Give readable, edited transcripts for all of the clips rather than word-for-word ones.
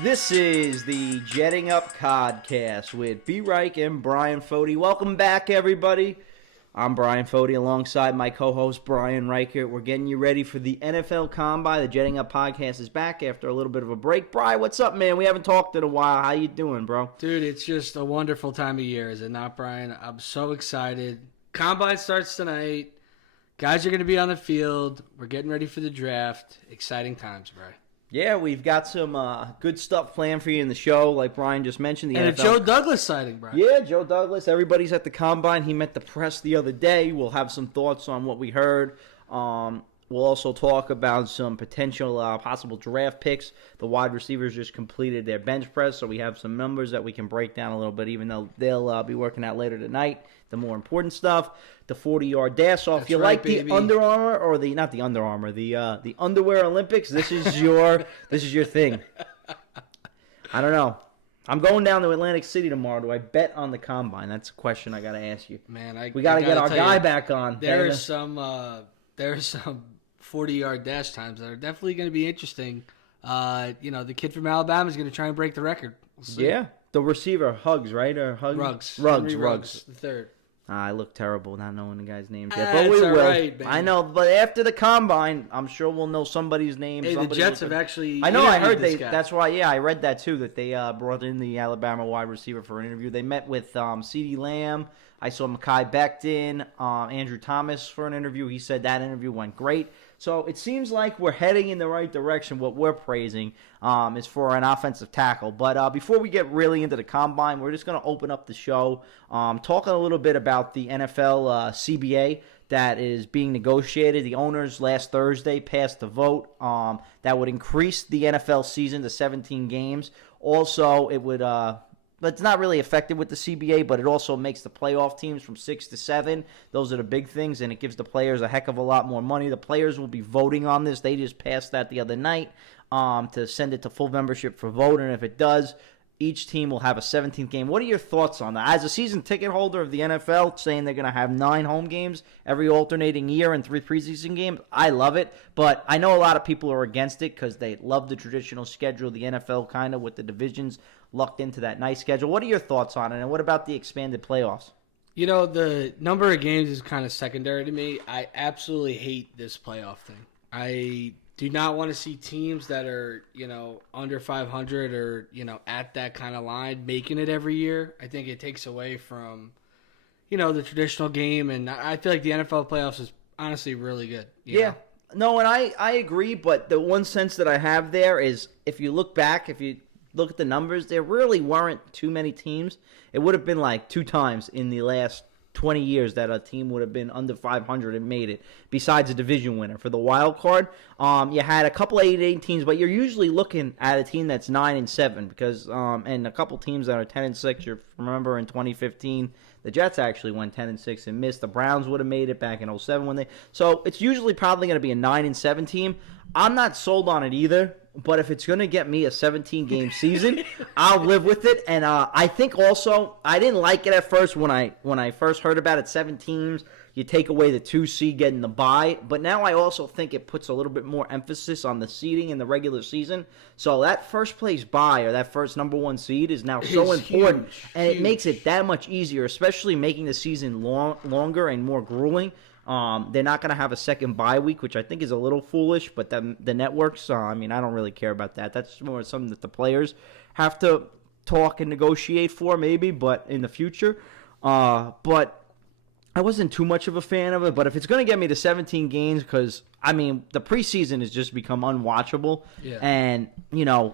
This is the Jetting Up Podcast with B-Reich and Bryan Foti. Welcome back, everybody. I'm Bryan Foti alongside my co-host Bryan Reichert. We're getting you ready for the NFL Combine. The Jetting Up Podcast is back after a little bit of a break. Bryan, what's up, man? We haven't talked in a while. How you doing, bro? Dude, it's just a wonderful time of year, is it not, Bryan? I'm so excited. Combine starts tonight. Guys are going to be on the field. We're getting ready for the draft. Exciting times, bro. Yeah, we've got some good stuff planned for you in the show, like Bryan just mentioned. And NFL. a Joe Douglas sighting, bro. Yeah, Joe Douglas. Everybody's at the Combine. He met the press the other day. We'll have some thoughts on what we heard. We'll also talk about some potential possible draft picks. The wide receivers just completed their bench press, so we have some numbers that we can break down a little bit, even though they'll be working out later tonight. The more important stuff, the 40-yard dash-off. That's You right, like baby. the Under Armour or the not the Under Armour, the underwear Olympics? This is your thing. I don't know. I'm going down to Atlantic City tomorrow. Do I bet on the Combine? That's a question I got to ask you. Man, We got to get our guy back on. There's some 40-yard dash times that are definitely going to be interesting. The kid from Alabama is going to try and break the record. We'll see. Yeah, the receiver Hugs, right? Or Hugs? Ruggs. The third. I look terrible not knowing the guy's names yet, It's but we all will. right, baby. I know, but after the Combine, I'm sure we'll know somebody's name. Hey, the Jets have actually. I know. I heard interviewed this guy. That's why. Yeah, I read that too. That they brought in the Alabama wide receiver for an interview. They met with CeeDee Lamb. I saw Mekhi Becton, Andrew Thomas for an interview. He said that interview went great. So it seems like we're heading in the right direction. What we're praising is for an offensive tackle. But before we get really into the Combine, we're just going to open up the show talking a little bit about the NFL CBA that is being negotiated. The owners last Thursday passed the vote that would increase the NFL season to 17 games. Also, it would... But it's not really effective with the CBA, but it also makes the playoff teams from 6 to 7. Those are the big things, and it gives the players a heck of a lot more money. The players will be voting on this. They just passed that the other night to send it to full membership for vote, and if it does, each team will have a 17th game. What are your thoughts on that? As a season ticket holder of the NFL, saying they're going to have 9 home games every alternating year and 3 preseason games, I love it. But I know a lot of people are against it because they love the traditional schedule, the NFL kind of with the divisions lucked into that nice schedule. What are your thoughts on it, and what about the expanded playoffs? You know, the number of games is kind of secondary to me. I absolutely hate this playoff thing. I do not want to see teams that are, under 500 or, at that kind of line making it every year. I think it takes away from, the traditional game, and I feel like the NFL playoffs is honestly really good. You know? No, and I agree, but the one sense that I have there is if you look back, if you look at the numbers, there really weren't too many teams. It would have been like 2 times in the last 20 years that a team would have been under 500 and made it, besides a division winner. For the wild card, you had a couple of 8-8 teams, but you're usually looking at a team that's 9-7 because and a couple teams that are 10-6. You remember in 2015, the Jets actually went 10-6 and missed. The Browns would have made it back in 2007 when they. So it's usually probably going to be a 9-7 team. I'm not sold on it either. But if it's going to get me a 17-game season, I'll live with it. And I think also, I didn't like it at first when I first heard about it, 7 teams. You take away the 2 seed getting the bye. But now I also think it puts a little bit more emphasis on the seeding in the regular season. So that first place bye or that first number 1 seed is now so important. And it makes it that much easier, especially making the season longer and more grueling. They're not going to have a second bye week, which I think is a little foolish, but the networks, I don't really care about that. That's more something that the players have to talk and negotiate for maybe, but in the future. But I wasn't too much of a fan of it, but if it's going to get me to 17 games, because, the preseason has just become unwatchable. Yeah. And,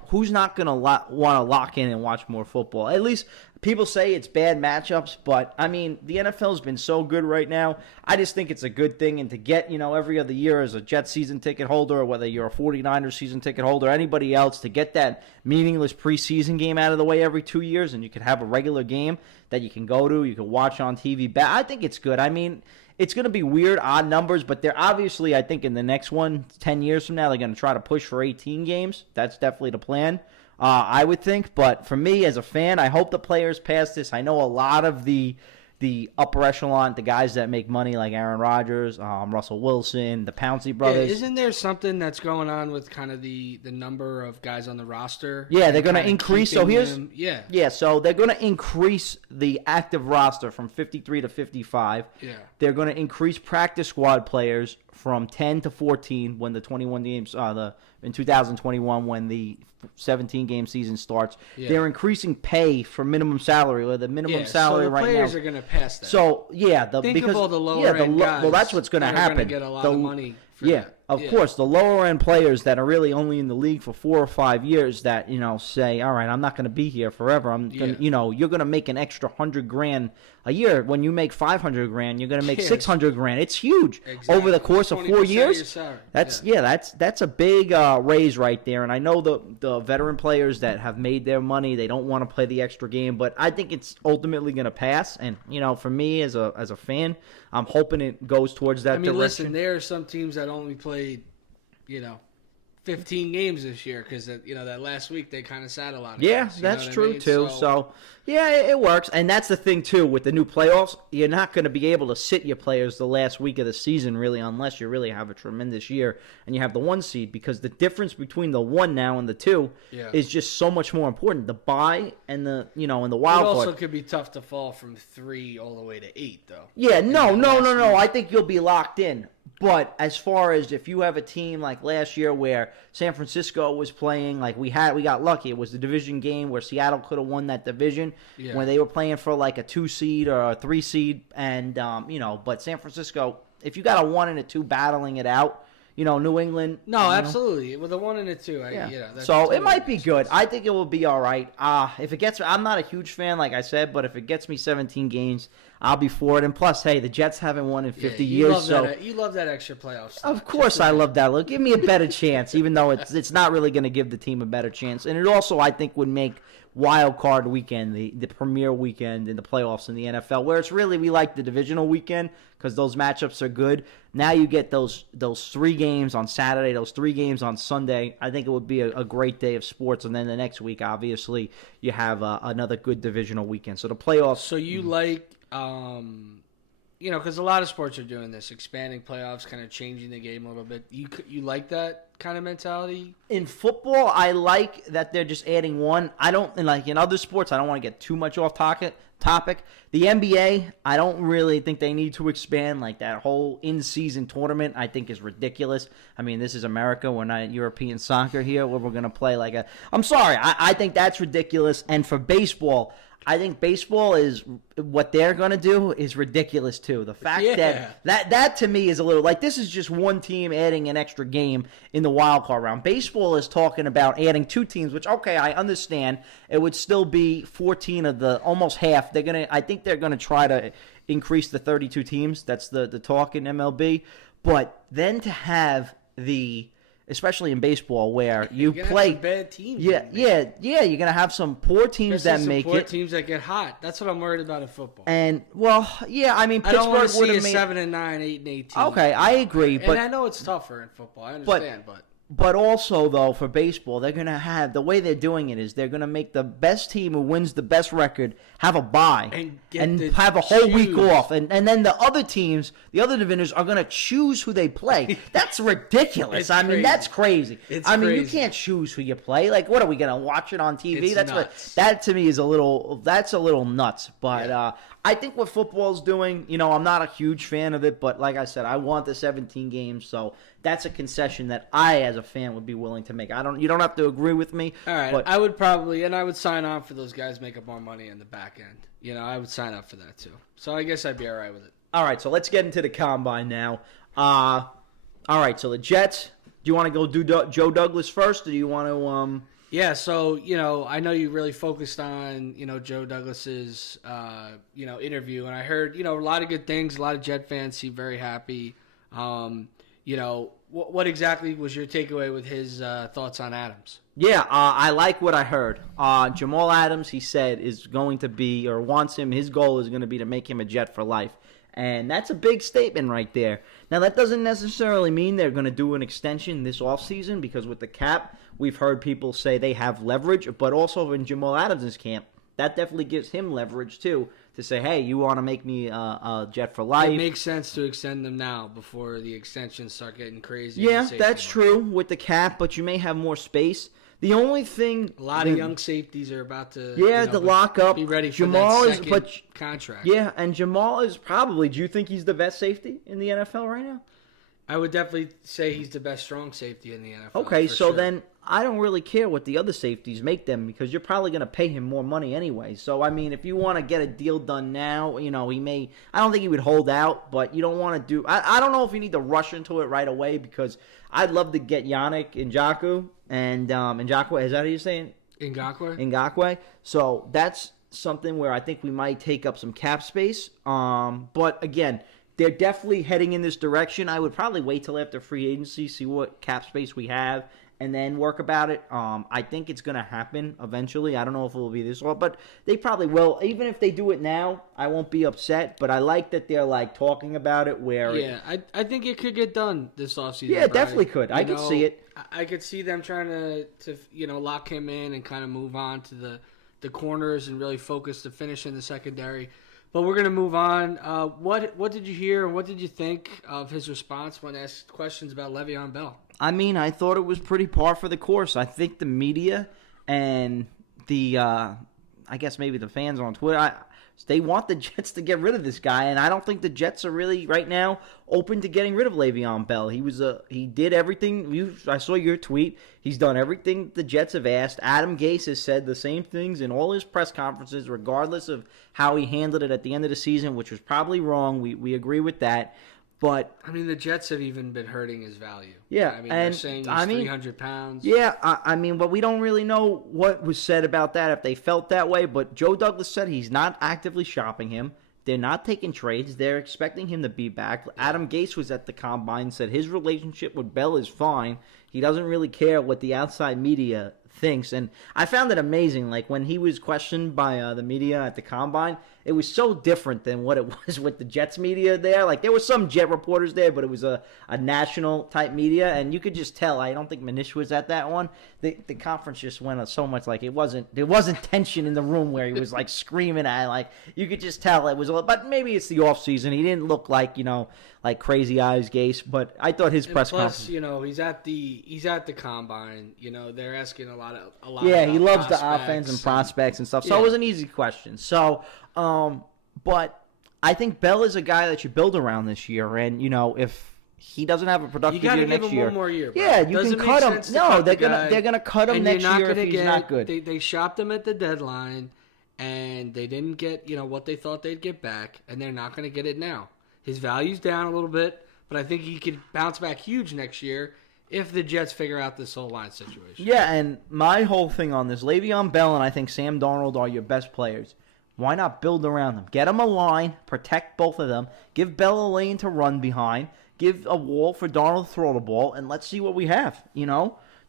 who's not going to want to lock in and watch more football? At least people say it's bad matchups, but, the NFL's been so good right now. I just think it's a good thing. And to get, every other year as a Jets season ticket holder, or whether you're a 49ers season ticket holder, anybody else, to get that meaningless preseason game out of the way every 2 years, and you could have a regular game that you can go to, you can watch on TV. I think it's good. It's going to be weird, odd numbers, but they're obviously, I think, in the next 10 years from now, they're going to try to push for 18 games. That's definitely the plan, I would think. But for me, as a fan, I hope the players pass this. I know a lot of the the upper echelon, the guys that make money like Aaron Rodgers, Russell Wilson, the Pouncey brothers. Yeah, isn't there something that's going on with kind of the number of guys on the roster? Yeah, they're going to increase. So here's them, so they're going to increase the active roster from 53 to 55. Yeah. They're going to increase practice squad players from 10 to 14 when the 21 games in 2021 when the 17-game season starts. Yeah. They're increasing pay for minimum salary, or the minimum salary so the right now. players are going to pass that. So Think of all the lower end guys. Well, that's what's going to happen. Going to get a lot of money. Of course, the lower end players that are really only in the league for 4 or 5 years that say, all right, I'm not going to be here forever. I'm going you're going to make an extra $100,000 a year. When you make $500,000, you're going to make $600,000. It's huge over the course of 4 years. That's a big raise right there. And I know the veteran players that have made their money, they don't want to play the extra game, but I think it's ultimately going to pass. And for me as a fan, I'm hoping it goes towards that direction. Listen, there are some teams that only played, 15 games this year because that last week they kind of sat a lot of games, that's true too. So it works, and that's the thing too with the new playoffs. You're not going to be able to sit your players the last week of the season really, unless you really have a tremendous year and you have the 1 seed, because the difference between the 1 now and the 2 is just so much more important. The bye and the and the wild card. It also could be tough to fall from 3 all the way to 8 though. Yeah, no. I think you'll be locked in. But as far as if you have a team like last year where San Francisco was playing, like we got lucky. It was the division game where Seattle could have won that division when they were playing for like a 2 seed or a 3 seed. And, but San Francisco, if you got a 1 and a 2 battling it out, New England. No, absolutely. With a 1 and a 2, so totally it might be good. I think it will be all right. If it gets, I'm not a huge fan, like I said, but if it gets me 17 games, I'll be for it. And plus, hey, the Jets haven't won in 50 years. You love that extra playoff stuff. Of course I love that. Look, give me a better chance, even though it's not really going to give the team a better chance. And it also, I think, would make wild card weekend the premier weekend in the playoffs in the NFL, where it's really, we like the divisional weekend because those matchups are good. Now you get those 3 games on Saturday, those 3 games on Sunday. I think it would be a great day of sports. And then the next week, obviously, you have another good divisional weekend. So the playoffs. So you like, because a lot of sports are doing this, expanding playoffs, kind of changing the game a little bit. You like that kind of mentality? In football, I like that they're just adding 1. I don't, and like in other sports, I don't want to get too much off topic. The NBA, I don't really think they need to expand. Like that whole in-season tournament, I think is ridiculous. I mean, this is America. We're not European soccer here where we're going to play like a... I'm sorry. I think that's ridiculous. And for baseball, I think baseball is what they're going to do is ridiculous too. The fact that to me is a little like this is just one team adding an extra game in the wild card round. Baseball is talking about adding 2 teams, which okay, I understand. It would still be 14 of the almost half. I think they're going to try to increase the 32 teams. That's the talk in MLB. But then to have especially in baseball, where you play have some bad teams. You're gonna have some poor teams that make it. Poor teams that get hot. That's what I'm worried about in football. And I mean, I don't want to Pittsburgh see a 7-9, 8-8 team. Okay, I agree, but I know it's tougher in football. I understand, But also, though, for baseball, they're going to have, the way they're doing it is they're going to make the best team who wins the best record have a bye and have a whole week off. And then the other teams, the other divisions, are going to choose who they play. That's ridiculous. I mean, that's crazy. I mean, you can't choose who you play. Like, what are we going to watch it on TV? That to me is a little nuts. But I think what football's doing, I'm not a huge fan of it. But like I said, I want the 17 games. So that's a concession that I, as a fan, would be willing to make. You don't have to agree with me. All right, but I would probably, and I would sign on for those guys making more money in the back end. I would sign up for that too. So I guess I'd be all right with it. All right, so let's get into the combine now. All right, so the Jets. Do you want to go do Joe Douglas first, or do you want to? Yeah, so I know you really focused on Joe Douglas's interview, and I heard a lot of good things. A lot of Jet fans seem very happy. What exactly was your takeaway with his thoughts on Adams? Yeah, I like what I heard. Jamal Adams, he said, is going to be, or wants him, his goal is going to be to make him a Jet for life. And that's a big statement right there. Now, that doesn't necessarily mean they're going to do an extension this offseason, because with the cap, we've heard people say they have leverage, but also in Jamal Adams' camp, that definitely gives him leverage, too, to say, hey, you want to make me a Jet for life. It makes sense to extend them now before the extensions start getting crazy. Yeah, that's true with the cap, but you may have more space. The only thing... A lot of young safeties are about to... to lock up. Be ready for Jamal that second contract. Yeah, and Jamal is probably... Do you think he's the best safety in the NFL right now? I would definitely say he's the best strong safety in the NFL. Okay, so sure. then I don't really care what the other safeties make them because you're probably going to pay him more money anyway. So, I mean, if you want to get a deal done now, he may... I don't think he would hold out, but you don't want to do... I don't know if you need to rush into it right away because I'd love to get Yannick Ngakoue and Ngakoue, is that how you say it? Ngakoue. So, that's something where I think we might take up some cap space. But, again... They're definitely heading in this direction. I would probably wait till after free agency, see what cap space we have, and then work about it. I think it's going to happen eventually. I don't know if it will be this long, but they probably will. Even if they do it now, I won't be upset. But I like that they're talking about it. I think it could get done this offseason. Yeah, it definitely could. I could see it. I could see them trying to lock him in and kind of move on to the corners and really focus the finish in the secondary. But we're going to move on. What did you hear and what did you think of his response when asked questions about Le'Veon Bell? I mean, I thought it was pretty par for the course. I think the media and the, I guess maybe the fans on Twitter, they want the Jets to get rid of this guy, and I don't think the Jets are really right now open to getting rid of Le'Veon Bell. He did everything. I saw your tweet. He's done everything the Jets have asked. Adam Gase has said the same things in all his press conferences, regardless of how he handled it at the end of the season, which was probably wrong. We agree with that. But I mean, the Jets have even been hurting his value. Yeah, I mean, they're saying he's 300 pounds. Yeah, I mean, but we don't really know what was said about that, if they felt that way. But Joe Douglas said he's not actively shopping him. They're not taking trades. They're expecting him to be back. Adam Gase was at the Combine and said his relationship with Bell is fine. He doesn't really care what the outside media thinks. And I found it amazing. When he was questioned by the media at the Combine, it was so different than what it was with the Jets media there. There were some Jet reporters there, but it was a national type media, and you could just tell. I don't think Manish was at that one. The conference just went so much there wasn't tension in the room where he was screaming at. You could just tell it was. But maybe it's the off season. He didn't look like crazy eyes Gase. But I thought his press conference. He's at the Combine. They're asking a lot. Yeah, about he loves the prospects offense and prospects and stuff. So it was an easy question. So. But I think Bell is a guy that you build around this year, and if he doesn't have a productive year next year, you got to give him one more year. Bro. Yeah, you can cut him. No, they're gonna cut him next year if he's not good. They shopped him at the deadline, and they didn't get what they thought they'd get back, and they're not going to get it now. His value's down a little bit, but I think he could bounce back huge next year if the Jets figure out this whole line situation. Yeah, and my whole thing on this, Le'Veon Bell and I think Sam Darnold are your best players. Why not build around them? Get them a line, protect both of them, give Bell a lane to run behind, give a wall for Darnold to throw the ball, and let's see what we have.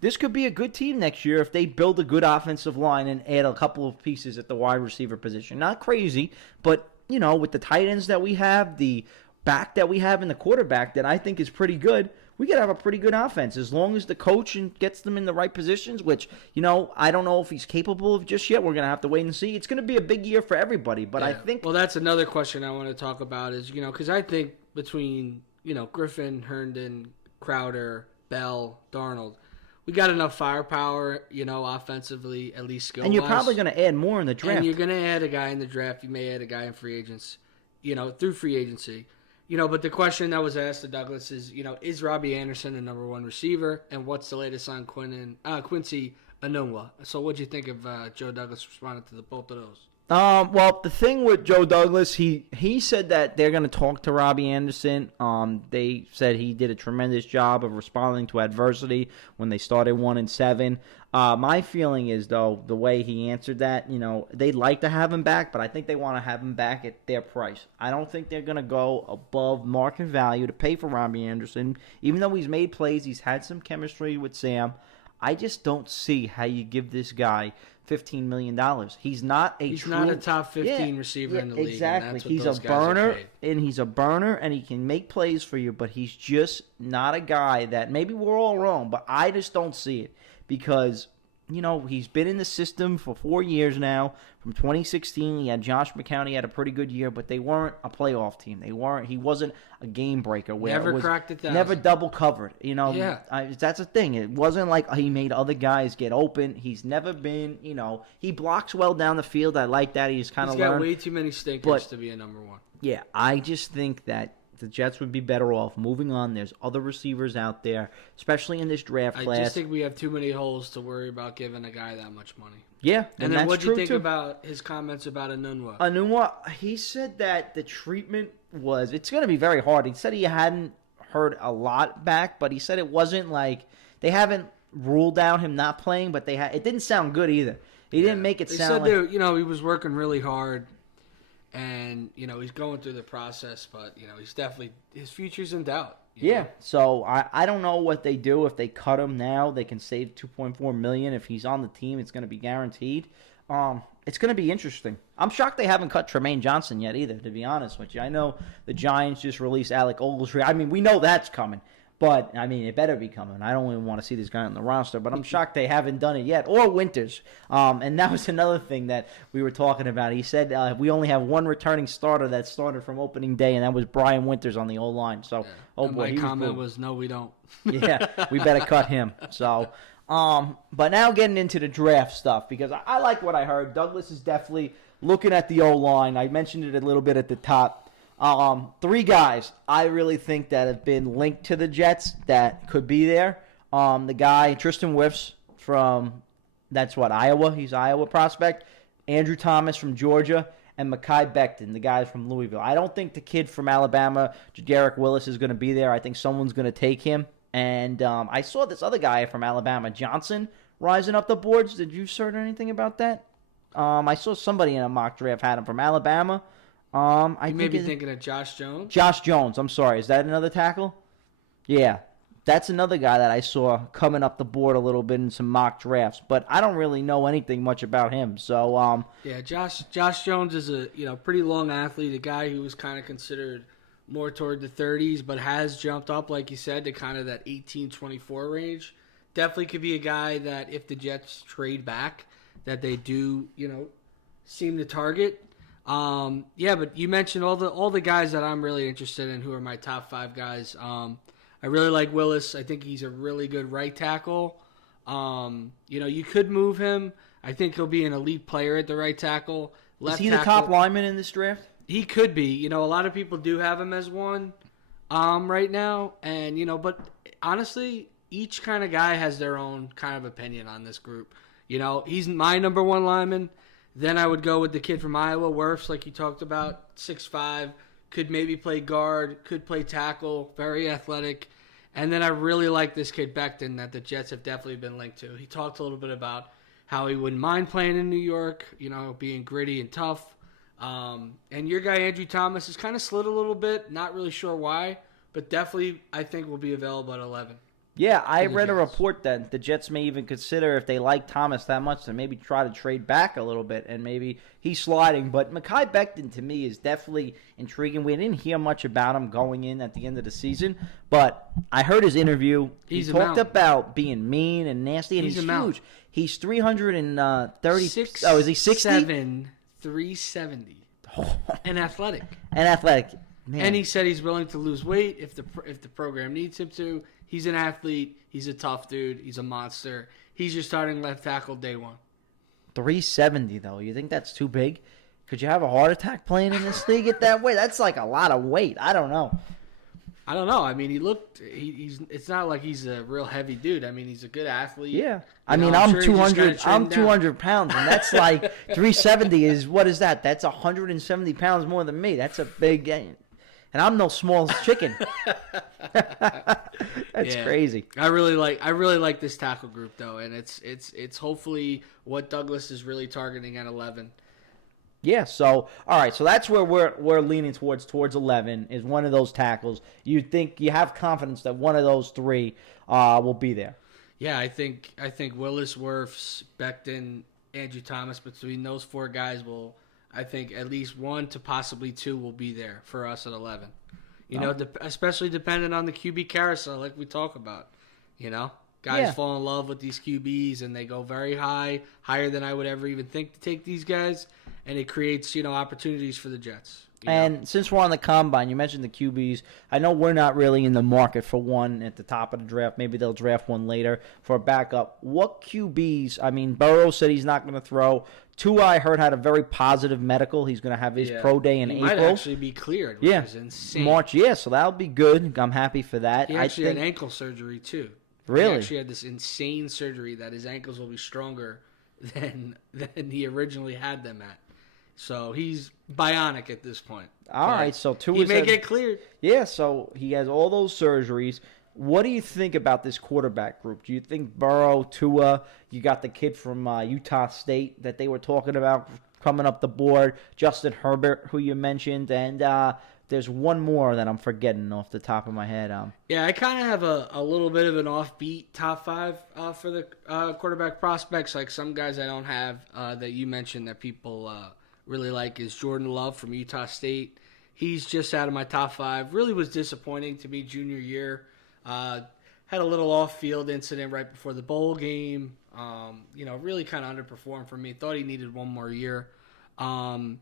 This could be a good team next year if they build a good offensive line and add a couple of pieces at the wide receiver position. Not crazy, but, with the tight ends that we have, the back that we have, and the quarterback that I think is pretty good, we could have a pretty good offense as long as the coach gets them in the right positions, which, I don't know if he's capable of just yet. We're going to have to wait and see. It's going to be a big year for everybody, but I think... Well, that's another question I want to talk about is, because I think between, Griffin, Herndon, Crowder, Bell, Darnold, we got enough firepower, offensively, at least skill-wise. And you're probably going to add more in the draft. And you're going to add a guy in the draft. You may add a guy in free agents, through free agency. But the question that was asked to Douglas is Robbie Anderson the number one receiver, and what's the latest on Quincy Enunwa? So what'd you think of Joe Douglas responding to both of those? Well, the thing with Joe Douglas, he said that they're going to talk to Robbie Anderson. They said he did a tremendous job of responding to adversity when they started 1-7. My feeling is, though, the way he answered that, they'd like to have him back, but I think they want to have him back at their price. I don't think they're going to go above market value to pay for Robbie Anderson. Even though he's made plays, he's had some chemistry with Sam. I just don't see how you give this guy $15 million. He's not a top 15 receiver in the league. Exactly. He's a burner, and he can make plays for you, but he's just not a guy that, maybe we're all wrong, but I just don't see it because he's been in the system for 4 years now. From 2016, he had Josh McCown. He had a pretty good year, but they weren't a playoff team. He wasn't a game breaker. Never cracked 1,000. Never double covered. Yeah. That's the thing. It wasn't like he made other guys get open. He's never been, he blocks well down the field. I like that. He's got way too many stinkers to be a number one. Yeah, I just think that the Jets would be better off moving on. There's other receivers out there, especially in this draft class. I just think we have too many holes to worry about giving a guy that much money. Yeah, and then what do you think about his comments about Anunwa? Anunwa, he said that the treatment it's going to be very hard. He said he hadn't heard a lot back, but he said it wasn't like they haven't ruled out him not playing, but it didn't sound good either. He didn't make it sound like... He was working really hard. And, he's going through the process, but, he's definitely, his future's in doubt. Yeah, so I don't know what they do. If they cut him now, they can save $2.4 million. If he's on the team, it's going to be guaranteed. It's going to be interesting. I'm shocked they haven't cut Tremaine Johnson yet either, to be honest with you. I know the Giants just released Alec Ogletree. I mean, we know that's coming. But, it better be coming. I don't even want to see this guy on the roster. But I'm shocked they haven't done it yet. Or Winters. And that was another thing that we were talking about. He said we only have one returning starter that started from opening day, and that was Bryan Winters on the O-line. So, my comment was, no, we don't. Yeah, we better cut him. So, but now getting into the draft stuff, because I like what I heard. Douglas is definitely looking at the O-line. I mentioned it a little bit at the top. 3 guys I really think that have been linked to the Jets that could be there. The guy, Tristan Wirfs from, Iowa. He's an Iowa prospect. Andrew Thomas from Georgia. And Mekhi Becton, the guy from Louisville. I don't think the kid from Alabama, Jedrick Willis, is going to be there. I think someone's going to take him. And I saw this other guy from Alabama, Johnson, rising up the boards. Did you hear anything about that? I saw somebody in a mock draft had him from Alabama. You may be thinking of Josh Jones? Josh Jones, I'm sorry. Is that another tackle? Yeah. That's another guy that I saw coming up the board a little bit in some mock drafts, but I don't really know anything much about him. So, yeah, Josh Jones is a pretty long athlete, a guy who was kind of considered more toward the 30s, but has jumped up, like you said, to kind of that 18-24 range. Definitely could be a guy that if the Jets trade back, that they do, seem to target. Yeah, but you mentioned all the guys that I'm really interested in who are my top 5 guys. I really like Willis. I think he's a really good right tackle. You could move him. I think he'll be an elite player at the right tackle. Is he the top lineman in this draft? He could be. A lot of people do have him as one right now. And, but honestly, each kind of guy has their own kind of opinion on this group. He's my number 1 lineman. Then I would go with the kid from Iowa, Wirfs, like you talked about, 6'5", could maybe play guard, could play tackle, very athletic. And then I really like this kid Becton that the Jets have definitely been linked to. He talked a little bit about how he wouldn't mind playing in New York, being gritty and tough. And your guy Andrew Thomas has kind of slid a little bit, not really sure why, but definitely I think will be available at 11. Yeah, I read a report that the Jets may even consider, if they like Thomas that much, to maybe try to trade back a little bit, and maybe he's sliding. But Mekhi Becton, to me, is definitely intriguing. We didn't hear much about him going in at the end of the season, but I heard his interview. He talked about being mean and nasty, and he's huge. He's 330. Oh, is he 60? 370. And athletic. And athletic. Man. And he said he's willing to lose weight if the program needs him to. He's an athlete. He's a tough dude. He's a monster. He's your starting left tackle day one. 370, though. You think that's too big? Could you have a heart attack playing in this league at that weight? That's like a lot of weight. I don't know. I mean, he's. It's not like he's a real heavy dude. I mean, he's a good athlete. Yeah. I'm 200. I'm 200 pounds, and that's like 370 is, what is that? That's 170 pounds more than me. That's a big game. And I'm no small chicken. That's crazy. I really like this tackle group though, and it's hopefully what Douglas is really targeting at 11. Yeah. So all right. So that's where we're leaning towards 11 is one of those tackles. You think you have confidence that one of those 3 will be there. Yeah, I think Willis, Wirfs, Becton, Andrew Thomas, between those 4 guys will. I think at least 1 to possibly 2 will be there for us at 11. Especially depending on the QB carousel like we talk about, Guys fall in love with these QBs, and they go very high, higher than I would ever even think to take these guys, and it creates, opportunities for the Jets. And since we're on the combine, you mentioned the QBs. I know we're not really in the market for one at the top of the draft. Maybe they'll draft one later for a backup. What QBs? I mean, Burrow said he's not going to throw. Tua, I heard, had a very positive medical. He's going to have his pro day in April. He might actually be cleared, which is insane. March, so that'll be good. I'm happy for that. He actually had ankle surgery, too. Really? He actually had this insane surgery that his ankles will be stronger than he originally had them at. So he's bionic at this point. All right, so Tua he may get cleared. Yeah, so he has all those surgeries. What do you think about this quarterback group? Do you think Burrow, Tua, you got the kid from Utah State that they were talking about coming up the board, Justin Herbert, who you mentioned, and there's one more that I'm forgetting off the top of my head. Yeah, I kind of have a little bit of an offbeat top five for the quarterback prospects. Like some guys I don't have that you mentioned that people really like is Jordan Love from Utah State. He's just out of my top five. Really was disappointing to me junior year. Had a little off-field incident right before the bowl game. Really kind of underperformed for me. Thought he needed one more year. And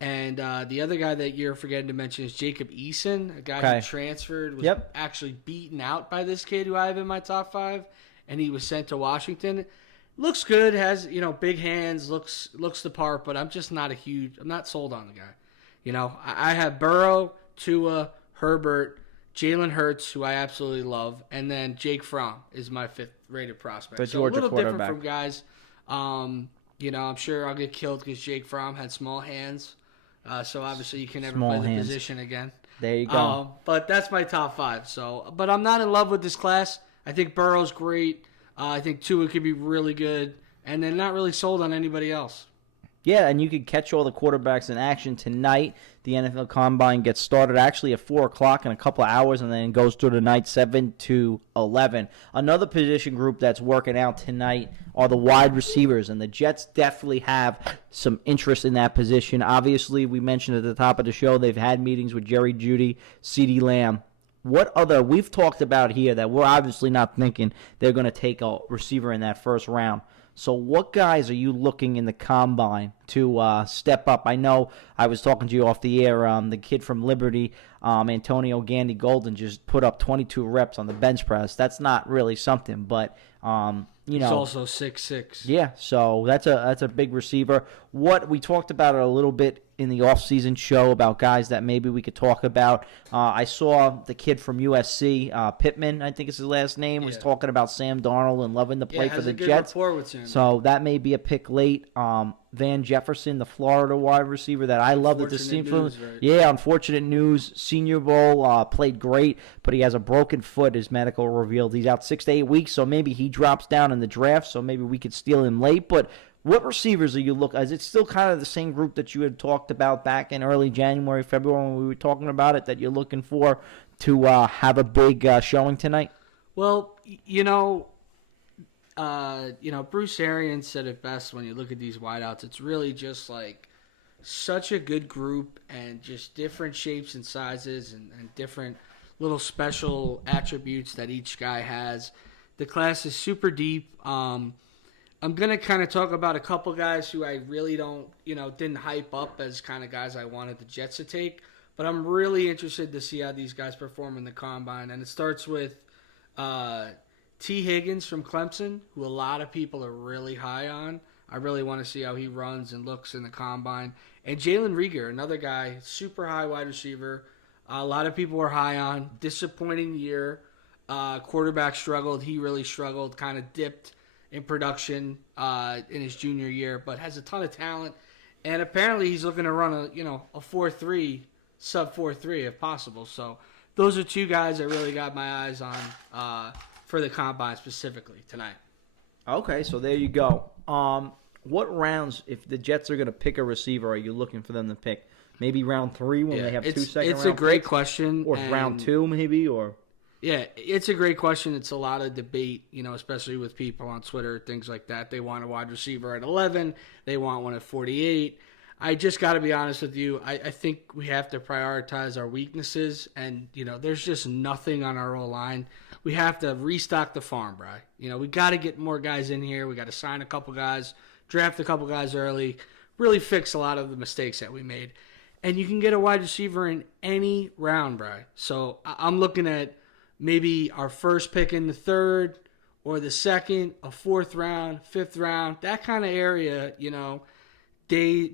the other guy that you're forgetting to mention is Jacob Eason, a guy who transferred, was actually beaten out by this kid who I have in my top five, and he was sent to Washington. Looks good, has big hands, looks the part, but I'm just not I'm not sold on the guy. I have Burrow, Tua, Herbert, Jalen Hurts, who I absolutely love, and then Jake Fromm is my fifth rated prospect. The so a little quarterback. Different from guys. I'm sure I'll get killed because Jake Fromm had small hands. So obviously you can never play the position again. There you go. But that's my top five. But I'm not in love with this class. I think Burrow's great. I think Tua could be really good, and then not really sold on anybody else. Yeah, and you can catch all the quarterbacks in action tonight. The NFL Combine gets started actually at 4 o'clock in a couple of hours, and then goes through the night 7 to 11. Another position group that's working out tonight are the wide receivers, and the Jets definitely have some interest in that position. Obviously, we mentioned at the top of the show, they've had meetings with Jerry Jeudy, CeeDee Lamb. What other we've talked about here that we're obviously not thinking they're going to take a receiver in that first round. So what guys are you looking in the Combine to step up? I know I was talking to you off the air. The kid from Liberty, Antonio Gandy Golden, just put up 22 reps on the bench press. That's not really something, but he's also 6'6". Yeah, so that's a big receiver. What we talked about it a little bit in the off-season show about guys that maybe we could talk about. I saw the kid from USC, Pittman, I think is his last name, was talking about Sam Darnold and loving to play for the Jets. Rapport with Sam. So that may be a pick late. Van Jefferson, the Florida wide receiver that I love that the team from. Yeah, unfortunate news. Senior Bowl, played great, but he has a broken foot, his medical revealed. He's out 6 to 8 weeks, so maybe he drops down in the draft, so maybe we could steal him late. But what receivers are you looking? Is it still kind of the same group that you had talked about back in early January, February when we were talking about it that you're looking for to have a big showing tonight? Well, Bruce Arians said it best when you look at these wideouts. It's really just like such a good group and just different shapes and sizes and different little special attributes that each guy has. The class is super deep. I'm going to kind of talk about a couple guys who I really didn't hype up as kind of guys I wanted the Jets to take. But I'm really interested to see how these guys perform in the Combine. And it starts with T. Higgins from Clemson, who a lot of people are really high on. I really want to see how he runs and looks in the Combine. And Jalen Reagor, another guy, super high wide receiver. A lot of people were high on. Disappointing year. Quarterback struggled. He really struggled, kind of dipped in production in his junior year, but has a ton of talent. And apparently he's looking to run a 4.3, sub 4.3 if possible. So those are two guys I really got my eyes on for the Combine specifically tonight. Okay, so there you go. What rounds, if the Jets are going to pick a receiver, are you looking for them to pick? Maybe round 3 when they have 2 second round It's a great picks? question. Or round 2 maybe, or... Yeah, it's a great question. It's a lot of debate, especially with people on Twitter, things like that. They want a wide receiver at 11. They want one at 48. I just got to be honest with you. I think we have to prioritize our weaknesses, and there's just nothing on our O-line. We have to restock the farm, Bri. We got to get more guys in here. We got to sign a couple guys, draft a couple guys early, really fix a lot of the mistakes that we made. And you can get a wide receiver in any round, Bri. So I'm looking at maybe our first pick in the third or the second, a fourth round, fifth round, that kind of area,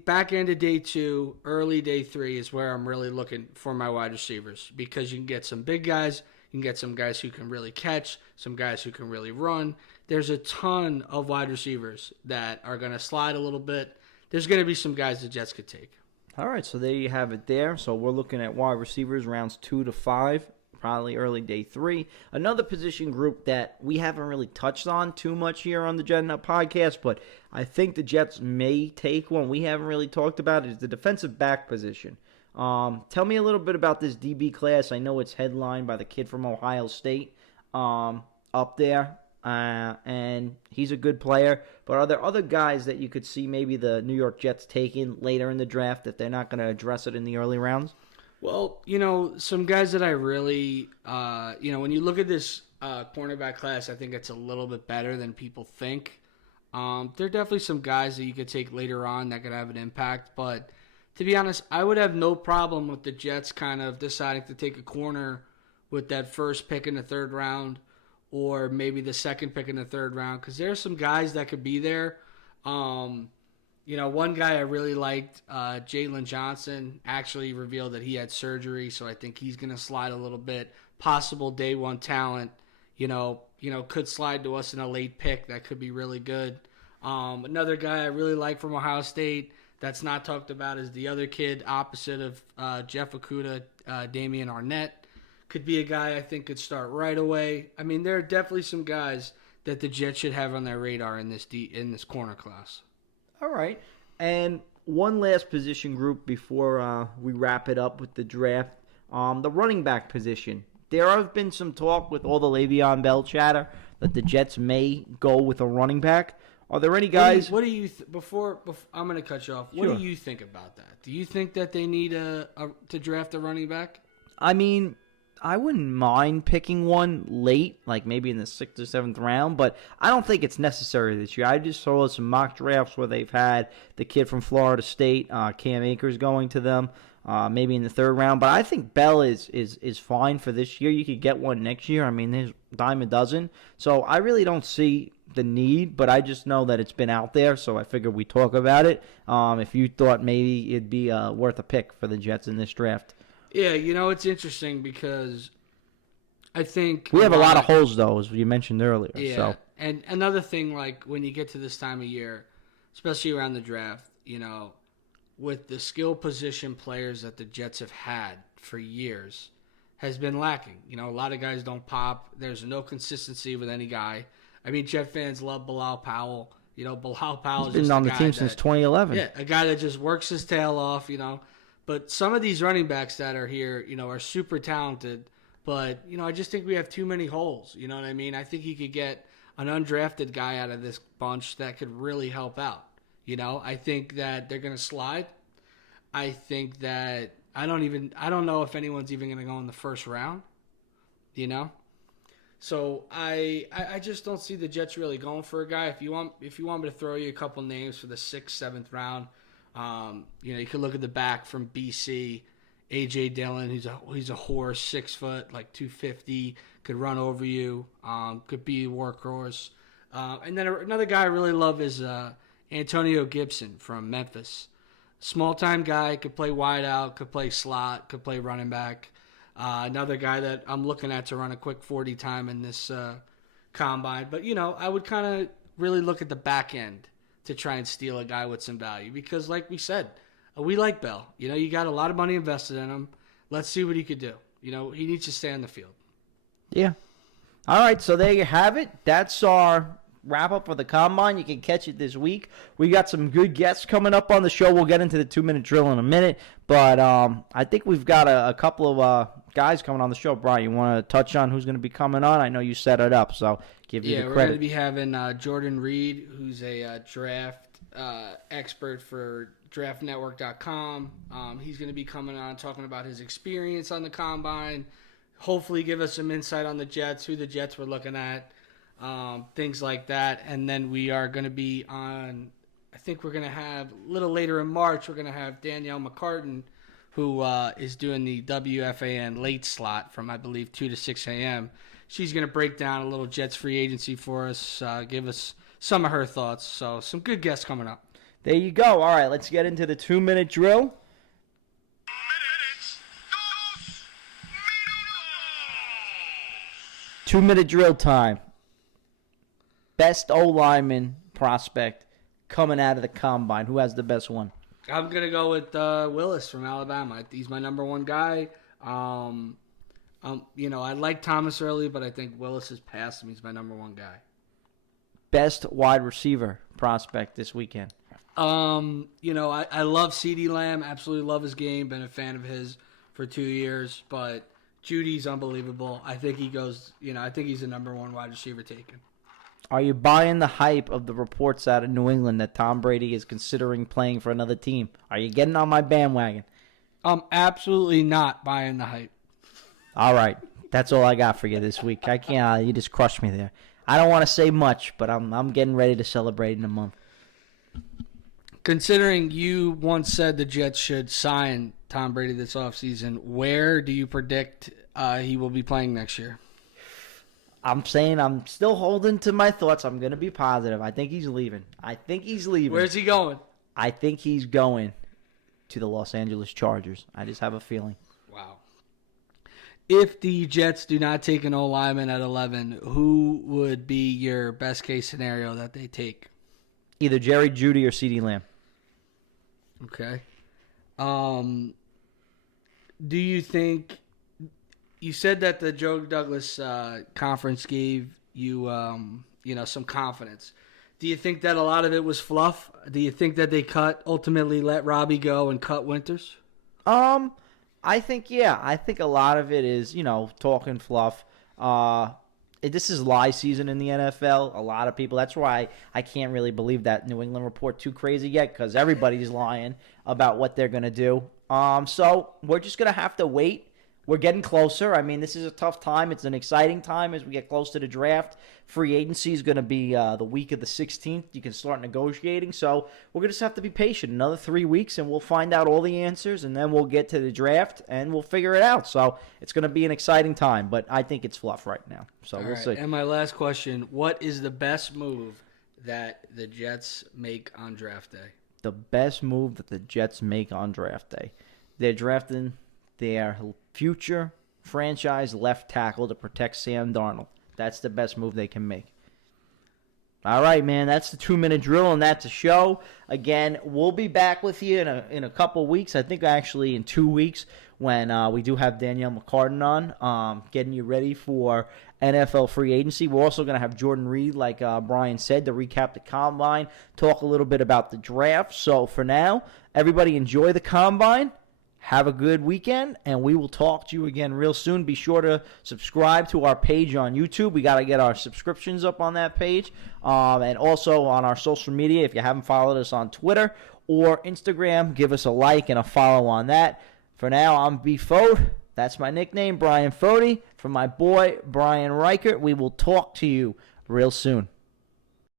back end of day 2, early day 3 is where I'm really looking for my wide receivers, because you can get some big guys, you can get some guys who can really catch, some guys who can really run. There's a ton of wide receivers that are going to slide a little bit. There's going to be some guys the Jets could take. All right, so there you have it there. So we're looking at wide receivers rounds 2 to 5. Probably early day 3. Another position group that we haven't really touched on too much here on the Jet Up podcast, but I think the Jets may take one we haven't really talked about, is the defensive back position. Tell me a little bit about this DB class. I know it's headlined by the kid from Ohio State up there, and he's a good player. But are there other guys that you could see maybe the New York Jets taking later in the draft if they're not going to address it in the early rounds? Well, some guys that I really, when you look at this cornerback class, I think it's a little bit better than people think. There are definitely some guys that you could take later on that could have an impact. But to be honest, I would have no problem with the Jets kind of deciding to take a corner with that first pick in the third round, or maybe the second pick in the third round, because there are some guys that could be there. One guy I really liked, Jalen Johnson, actually revealed that he had surgery, so I think he's going to slide a little bit. Possible day 1 talent, could slide to us in a late pick. That could be really good. Another guy I really like from Ohio State that's not talked about is the other kid opposite of Jeff Okudah, Damian Arnett. Could be a guy I think could start right away. I mean, there are definitely some guys that the Jets should have on their radar in this corner class. All right. And one last position group before we wrap it up with the draft, the running back position. There have been some talk with all the Le'Veon Bell chatter that the Jets may go with a running back. Are there any guys? What do you before I'm going to cut you off. What Sure. do you think about that? Do you think that they need to draft a running back? I mean, I wouldn't mind picking one late, like maybe in the 6th or 7th round, but I don't think it's necessary this year. I just saw some mock drafts where they've had the kid from Florida State, Cam Akers, going to them, maybe in the 3rd round. But I think Bell is fine for this year. You could get one next year. I mean, there's a dime a dozen. So I really don't see the need, but I just know that it's been out there, so I figured we'd talk about it. If you thought maybe it'd be worth a pick for the Jets in this draft. Yeah, it's interesting because I think we have a lot of holes, though, as you mentioned earlier. Yeah, so. And another thing, like when you get to this time of year, especially around the draft, with the skill position players that the Jets have had for years, has been lacking. A lot of guys don't pop. There's no consistency with any guy. I mean, Jet fans love Bilal Powell. Bilal Powell has been on the team since 2011. Yeah, a guy that just works his tail off, But some of these running backs that are here, are super talented. But, I just think we have too many holes. You know what I mean? I think you could get an undrafted guy out of this bunch that could really help out. I think that they're going to slide. I think that I don't know if anyone's even going to go in the first round. So I just don't see the Jets really going for a guy. If you want me to throw you a couple names for the 6th, 7th round, you could look at the back from BC, A.J. Dillon. He's a horse, 6 foot, like 250, could run over you, could be a workhorse. And then another guy I really love is Antonio Gibson from Memphis. Small time guy, could play wide out, could play slot, could play running back. Another guy that I'm looking at to run a quick 40 time in this combine. But I would kind of really look at the back end to try and steal a guy with some value. Because like we said, we like Bell. You got a lot of money invested in him. Let's see what he could do. He needs to stay on the field. Yeah. All right, so there you have it. That's our wrap-up for the Combine. You can catch it this week. We got some good guests coming up on the show. We'll get into the 2-minute drill in a minute. But I think we've got a couple of guys coming on the show. Bryan, you want to touch on who's going to be coming on? I know you set it up, so give you the credit. We're going to be having Jordan Reed, who's a draft expert for draftnetwork.com. He's going to be coming on talking about his experience on the combine. Hopefully give us some insight on the Jets, who the Jets were looking at, things like that. And then we are going to be on, I think we're going to have, a little later in March, we're going to have Danielle McCartan, who is doing the WFAN late slot from, I believe, 2 to 6 a.m. She's going to break down a little Jets free agency for us, give us some of her thoughts. So some good guests coming up. There you go. All right, let's get into the 2-minute drill. 2-minute drill time. Best O-lineman prospect coming out of the combine. Who has the best one? I'm going to go with Willis from Alabama. He's my number one guy. I like Thomas early, but I think Willis has passed him. He's my number one guy. Best wide receiver prospect this weekend. I love CeeDee Lamb. Absolutely love his game. Been a fan of his for 2 years. But Judy's unbelievable. I think he goes, I think he's the number one wide receiver taken. Are you buying the hype of the reports out of New England that Tom Brady is considering playing for another team? Are you getting on my bandwagon? I'm absolutely not buying the hype. All right. That's all I got for you this week. I can't. You just crushed me there. I don't want to say much, but I'm getting ready to celebrate in a month. Considering you once said the Jets should sign Tom Brady this offseason, where do you predict he will be playing next year? I'm saying I'm still holding to my thoughts. I'm going to be positive. I think he's leaving. Where's he going? I think he's going to the Los Angeles Chargers. I just have a feeling. Wow. If the Jets do not take an O-lineman at 11, who would be your best case scenario that they take? Either Jerry Jeudy or CeeDee Lamb. Okay. Do you think you said that the Joe Douglas conference gave you some confidence? Do you think that a lot of it was fluff? Do you think that they ultimately let Robbie go and cut Winters? I think, yeah. I think a lot of it is, talking fluff. This is lie season in the NFL. A lot of people, that's why I can't really believe that New England report too crazy yet, because everybody's lying about what they're going to do. So we're just going to have to wait. We're getting closer. I mean, this is a tough time. It's an exciting time as we get close to the draft. Free agency is going to be the week of the 16th. You can start negotiating. So we're going to just have to be patient. Another 3 weeks, and we'll find out all the answers, and then we'll get to the draft, and we'll figure it out. So it's going to be an exciting time, but I think it's fluff right now. So we'll see. And my last question, what is the best move that the Jets make on draft day? The best move that the Jets make on draft day. They're drafting their future franchise left tackle to protect Sam Darnold. That's the best move they can make. All right, man. That's the 2-minute drill, and that's a show. Again, we'll be back with you in a couple weeks. I think actually in 2 weeks when we do have Danielle McCartan on, getting you ready for NFL free agency. We're also going to have Jordan Reed, like Bryan said, to recap the combine, talk a little bit about the draft. So for now, everybody enjoy the combine. Have a good weekend, and we will talk to you again real soon. Be sure to subscribe to our page on YouTube. We got to get our subscriptions up on that page. And also on our social media, if you haven't followed us on Twitter or Instagram, give us a like and a follow on that. For now, I'm B-Foti. That's my nickname, Bryan Foti. For my boy, Brian Reichert, we will talk to you real soon.